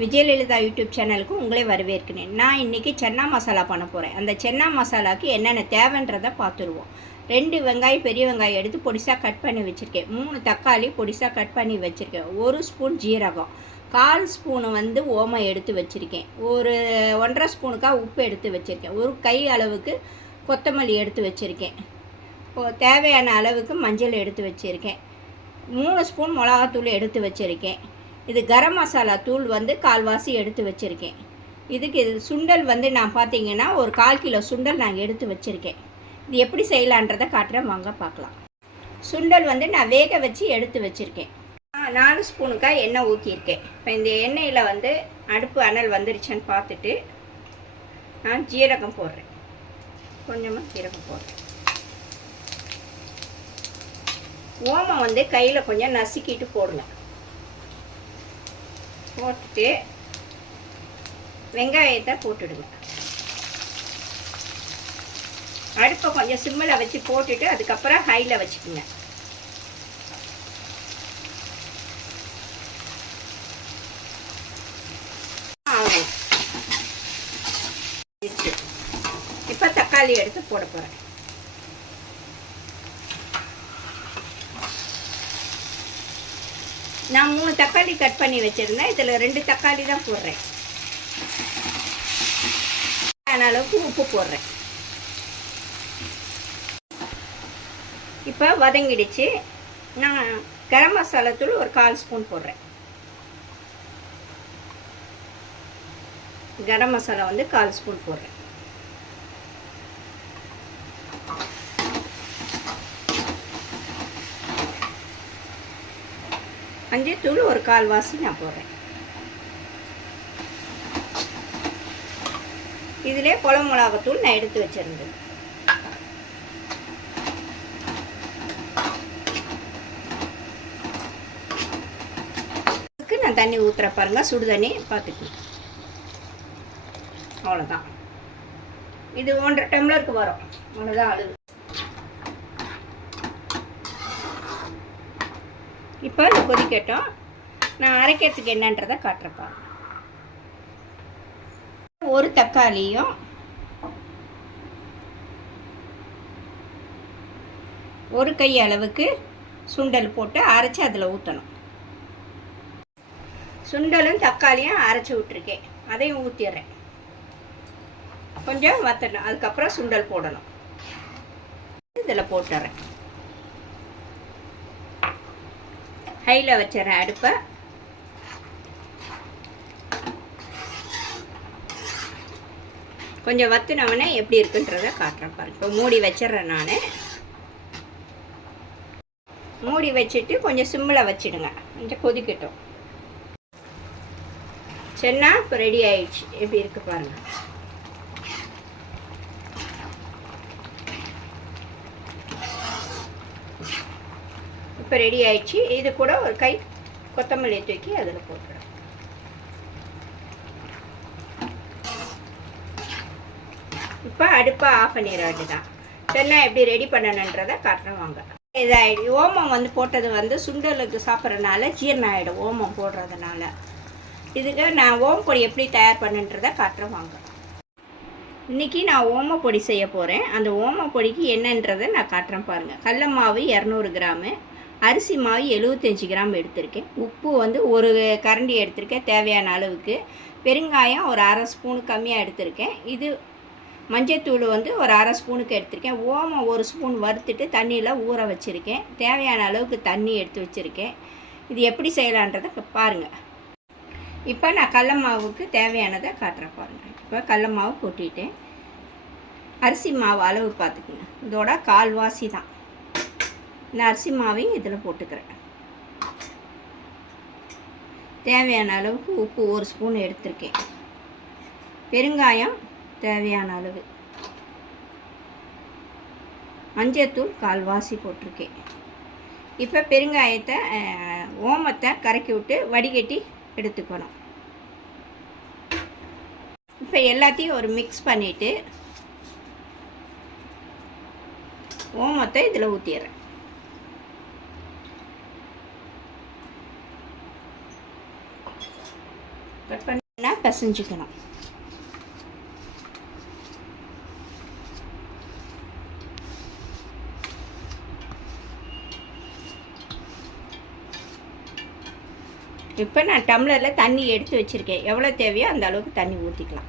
Vijayalalitha YouTube சேனலுக்கு உங்களே வரவேற்கிறேன். நான் இன்றைக்கி சென்னா மசாலா பண்ண போகிறேன் அந்த சென்னா மசாலாவுக்கு என்னென்ன தேவைன்றதை பார்த்துருவோம். ரெண்டு வெங்காயம் பெரிய வெங்காயம் எடுத்து பொடிசாக கட் பண்ணி வச்சுருக்கேன். மூணு தக்காளி பொடிசாக கட் பண்ணி வச்சுருக்கேன். ஒரு ஸ்பூன் ஜீரகம். கால் ஸ்பூனு வந்து ஓமம் எடுத்து வச்சுருக்கேன். ஒரு ஒன்றரை ஸ்பூனுக்காக உப்பு எடுத்து வச்சுருக்கேன். ஒரு கை அளவுக்கு கொத்தமல்லி எடுத்து வச்சுருக்கேன். இப்போ தேவையான அளவுக்கு மஞ்சள் எடுத்து வச்சுருக்கேன். மூணு ஸ்பூன் மிளகாத்தூள் எடுத்து வச்சுருக்கேன். இது கரம் மசாலா தூள் வந்து கால்வாசி எடுத்து வச்சுருக்கேன். இதுக்கு இது சுண்டல் வந்து நான் பார்த்தீங்கன்னா ஒரு கால் கிலோ சுண்டல் நான் எடுத்து வச்சுருக்கேன். இது எப்படி செய்யலான்றதை காட்டுறேன் வாங்க பார்க்கலாம் சுண்டல் வந்து நான் வேக வச்சு எடுத்து வச்சுருக்கேன். நாலு ஸ்பூனுக்காக எண்ணெய் ஊற்றியிருக்கேன் இப்போ இந்த எண்ணெயில் வந்து அடுப்பு அனல் வந்துருச்சுன்னு பார்த்துட்டு நான் ஜீரகம் போடுறேன். கொஞ்சமாக ஜீரகம் போடுறேன். ஓமம் வந்து கையில் கொஞ்சம் நசுக்கிட்டு போடுங்க போட்டுட்டு வெங்காயத்தை போட்டுடுங்க. அடுப்பை கொஞ்சம் சிம்மில் வச்சு போட்டுட்டு அதுக்கப்புறம் ஹையில் வச்சுக்கோங்க. இப்போ தக்காளி எடுத்து போட போகிறேன் நான் மூணு தக்காளி கட் பண்ணி வச்சுருந்தேன். இதில் ரெண்டு தக்காளி தான் போடுறேன். அளவுக்கு உப்பு போடுறேன். இப்போ வதங்கிடுச்சு. நான் கரம் மசாலா தூள் ஒரு கால் ஸ்பூன் போடுறேன். கரம் மசாலா வந்து கால் ஸ்பூன் போடுறேன். மஞ்சத்தூள் ஒரு கால் வாசி நான் போடுறேன். இதிலே குளம் மிளகாத்தூள் நான் எடுத்து வச்சிருந்தேன். இதுக்கு நான் தண்ணி ஊற்றுற பாருங்க சுடு தண்ணி பார்த்துக்கணும் அவ்வளோதான் இது ஒன்றரை டம்ளருக்கு வரும். அவ்வளோதான் அளவு இப்போ இது கொதிக்கட்டும் நான் அரைக்கிறதுக்கு என்னன்றதை காட்டுறப்பா ஒரு தக்காளியும் ஒரு கை அளவுக்கு சுண்டல் போட்டு அரைச்சி அதில் ஊற்றணும் சுண்டலும் தக்காளியும் அரைச்சி விட்ருக்கேன் அதையும் ஊற்றிடுறேன் கொஞ்சம் வத்தணும். அதுக்கப்புறம் சுண்டல் போடணும். இதில் போட்டுறேன். ஹையில் வச்சிடறேன் அடுப்பை. கொஞ்சம் வத்துனவனே எப்படி இருக்குன்றத காட்டுறேன் பாருங்க. இப்போ மூடி வச்சிடுறேன் நான். மூடி வச்சுட்டு கொஞ்சம் சிம்மில் வச்சிடுங்க. கொஞ்சம் கொதிக்கட்டும். சென்னா இப்போ ரெடி ஆயிடுச்சு. எப்படி இருக்கு பாருங்கள் இப்போ ரெடி ஆயிடுச்சு. இது கூட ஒரு கை கொத்தமல்லி தூக்கி அதில் போட்டுடும். இப்போ அடுப்பை ஆஃப் பண்ணிட வேண்டியதான் தென்னை எப்படி ரெடி பண்ணணுன்றதை காட்டுறேன் வாங்க. இதாகிடு ஓமம் வந்து போட்டது வந்து சுண்டலுக்கு சாப்பிட்றதுனால ஜீரணம் ஆகிடும் ஓமம் போடுறதுனால. இதுக்கு நான் ஓம பொடி எப்படி தயார் பண்ணுன்றதை காட்டுறேன் வாங்க. இன்றைக்கி நான் ஓம பொடி செய்ய போகிறேன் அந்த ஓம பொடிக்கு என்னன்றதை நான் காட்டுறேன் பாருங்கள் கடல மாவு இரநூறு கிராமு. அரிசி மாவு எழுபத்தஞ்சி கிராம் எடுத்திருக்கேன். உப்பு வந்து ஒரு கரண்டி எடுத்திருக்கேன் தேவையான அளவுக்கு. பெருங்காயம் ஒரு அரை ஸ்பூனு கம்மியாக எடுத்திருக்கேன். இது மஞ்சத்தூள் வந்து ஒரு அரை ஸ்பூனுக்கு எடுத்திருக்கேன். ஓமம் ஒரு ஸ்பூன் வறுத்துட்டு தண்ணியில் ஊற வச்சுருக்கேன். தேவையான அளவுக்கு தண்ணி எடுத்து வச்சுருக்கேன். இது எப்படி செய்யலான்றதை பாருங்கள் இப்போ நான் கடல மாவுக்கு தேவையானதை காட்டுறேன் பாருங்கள் இப்போ கடல மாவு கொட்டிட்டேன். அரிசி மாவு அளவு பார்த்துக்குங்க. இதோட கால்வாசி தான். இந்த அரிசி மாவையும் இதில் போட்டுக்கிறேன். தேவையான அளவுக்கு உப்பு ஒரு ஸ்பூன் எடுத்திருக்கேன். பெருங்காயம் தேவையான அளவு. மஞ்சத்தூள் கால்வாசி போட்டிருக்கேன். இப்போ பெருங்காயத்தை ஓமத்தை கரைக்கி விட்டு வடிகட்டி எடுத்துக்கணும். இப்போ எல்லாத்தையும் ஒரு மிக்ஸ் பண்ணிவிட்டு ஓமத்தை இதில் ஊற்றிடுறேன் கட் பண்ணா பிசைஞ்சிக்கணும் இப்போ நான் டம்ளரில் தண்ணி எடுத்து வச்சுருக்கேன். எவ்வளோ தேவையோ அந்த அளவுக்கு தண்ணி ஊற்றிக்கலாம்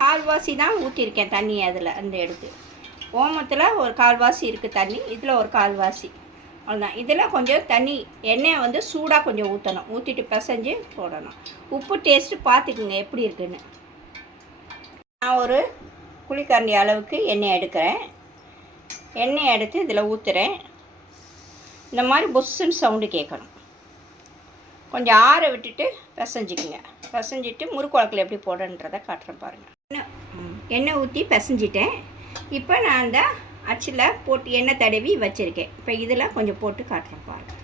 கால்வாசி தான் ஊற்றிருக்கேன் தண்ணி அதில் அந்த எடுத்து. ஓமத்தில் ஒரு கால்வாசி இருக்குது தண்ணி. இதில் ஒரு கால்வாசி. அவ்வளோதான் இதில் கொஞ்சம் தண்ணி எண்ணெயை வந்து சூடாக கொஞ்சம் ஊற்றணும் ஊற்றிட்டு பிசைஞ்சு போடணும். உப்பு டேஸ்ட்டு பார்த்துக்குங்க எப்படி இருக்குன்னு. நான் ஒரு குழிக்கரண்டி அளவுக்கு எண்ணெய் எடுக்கிறேன். எண்ணெய் எடுத்து இதில் ஊற்றுறேன் இந்த மாதிரி பொஸ்ஸுன்னு சவுண்டு கேட்கணும். கொஞ்சம் ஆற விட்டுட்டு பிசைஞ்சிக்குங்க. பிசைஞ்சிட்டு முறுக்குழக்கில் எப்படி போடன்றதை காட்டுறேன் பாருங்கள் ம், எண்ணெய் ஊற்றி பிசைஞ்சிட்டேன். இப்போ நான் அந்த அச்சில் போட்டு எண்ணெய் தடவி வச்சுருக்கேன். இப்போ இதில் கொஞ்சம் போட்டு காட்டுறேன் பாருங்கள்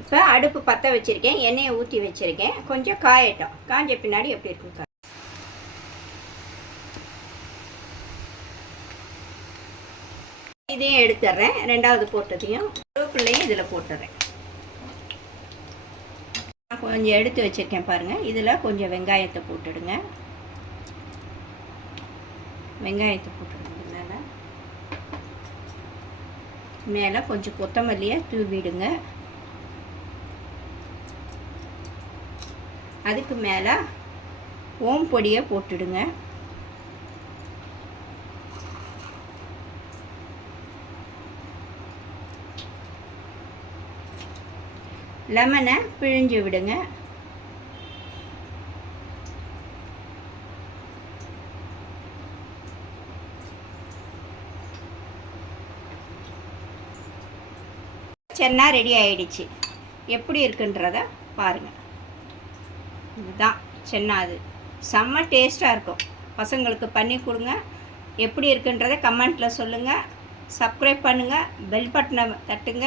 இப்போ அடுப்பு பற்ற வச்சுருக்கேன். எண்ணெயை ஊற்றி வச்சுருக்கேன். கொஞ்சம் காயட்டும். காஞ்ச பின்னாடி எப்படி இருக்கும் இதையும் எடுத்துடுறேன் ரெண்டாவது போட்டதையும் கருவேப்பிள்ளையும் இதில் போட்டுறேன். நான் கொஞ்சம் எடுத்து வச்சுருக்கேன் பாருங்கள் இதில் கொஞ்சம் வெங்காயத்தை போட்டுடுங்க. வெங்காயத்தை போட்டுடுங்க. மேலே. மேலே கொஞ்சம் கொத்தமல்லியை தூவிடுங்க. அதுக்கு மேலே ஓம் பொடியை போட்டுடுங்க. லெமனை பிழிஞ்சு விடுங்க. சென்னா ரெடி ஆயிடுச்சு. எப்படி இருக்குன்றத பாருங்கள் இதுதான் சென்னா அது. செம்ம டேஸ்ட்டாக இருக்கும். பசங்களுக்கு பண்ணி கொடுங்க. எப்படி இருக்குன்றதை கமெண்ட்டில் சொல்லுங்கள் சப்ஸ்கிரைப் பண்ணுங்கள் பெல் பட்டனை தட்டுங்க.